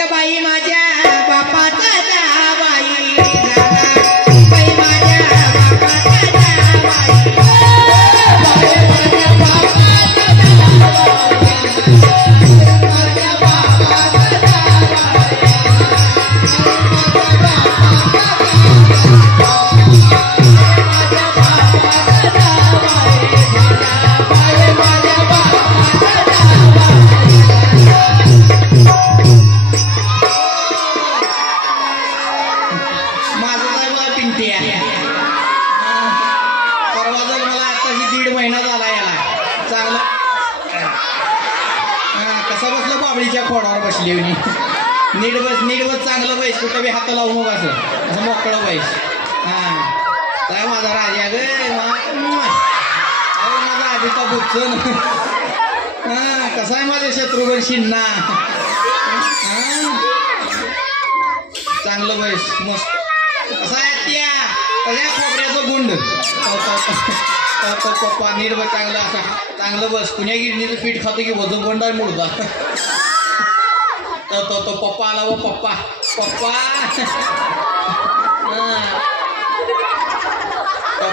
ग बाई माझ्या बापाचा जावाई नीट बस चांगलं बैस कुठं बी हात लावू नको असं मोकळं बैस काय माझा राजा ग माझा आधीचा बुच्चन कसा आहे माझे शत्रुघ्न शिन्ना चांगलं बैस मस्त कसा आहे त्या खोबऱ्याचं गुंड पप्पा नीट बस चांगलं असा चांगलं बस कुण्या गिरणीचं पीठ खातो की वजन गोंडा मुडदा तो पप्पा आला वो पप्पा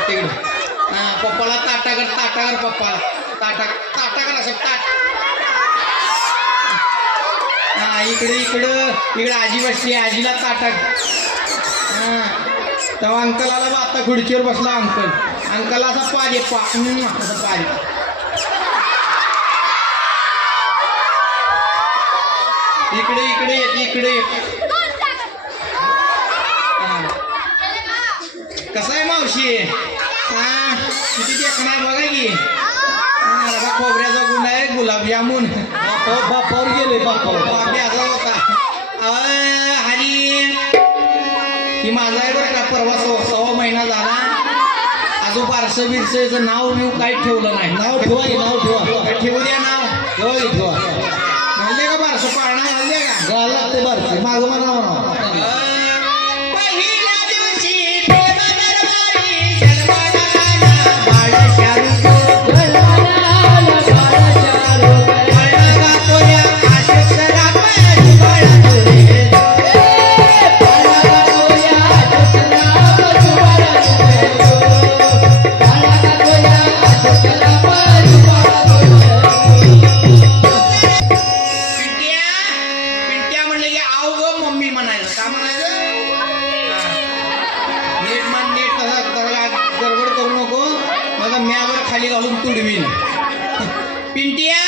तिकडे पप्पाला ताटाकर पप्पाला ताटाकर असं ताट इकडं आजी बसली आजीला ताटाक तेव्हा अंकल आला बा आता खुर्चीवर बसला अंकलला असा पाजे असं पाजे इकडे कसा आहे मावशी किती देखणं आहे बघा की खोबऱ्याचा गुण आहे गुलाबजामुन बापावर गेले बापी असा होता हरी ही माझा आहे बरं का परवा 6 महिना झाला अजून बारसं बिरसं नाव काही ठेवलं नाही नाव ठेवा ठेवू द्या नाव ठेवा घालले का बारसं पाळणा घालले का घाला ते बारसं माग म्हणा खाली घालून तुडवीन पिंट्या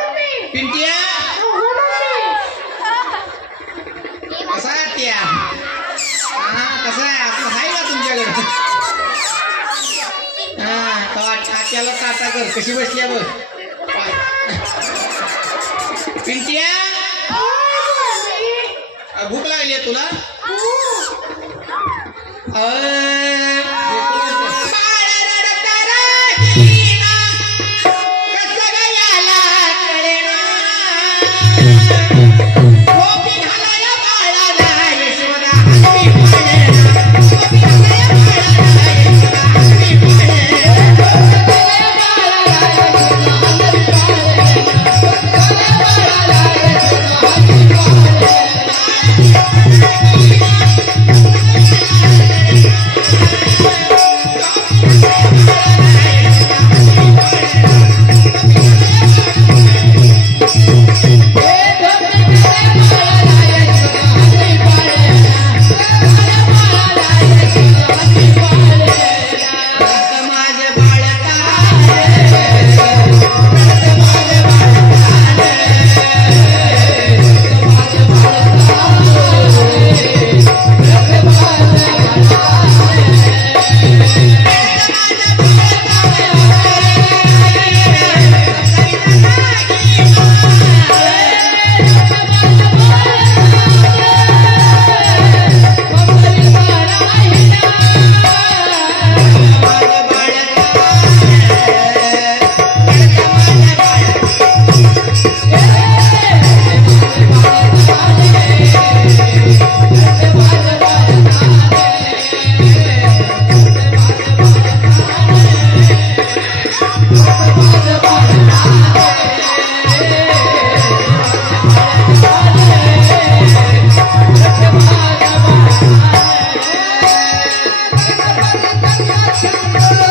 मम्मी पिंट्या कसा आहे त्या कसा आहे आपलं आहे का तुमच्याकडे आत्याला टाटा कर कशी बसल्या बघ पिंट्या भूक लागली आहे तुला ग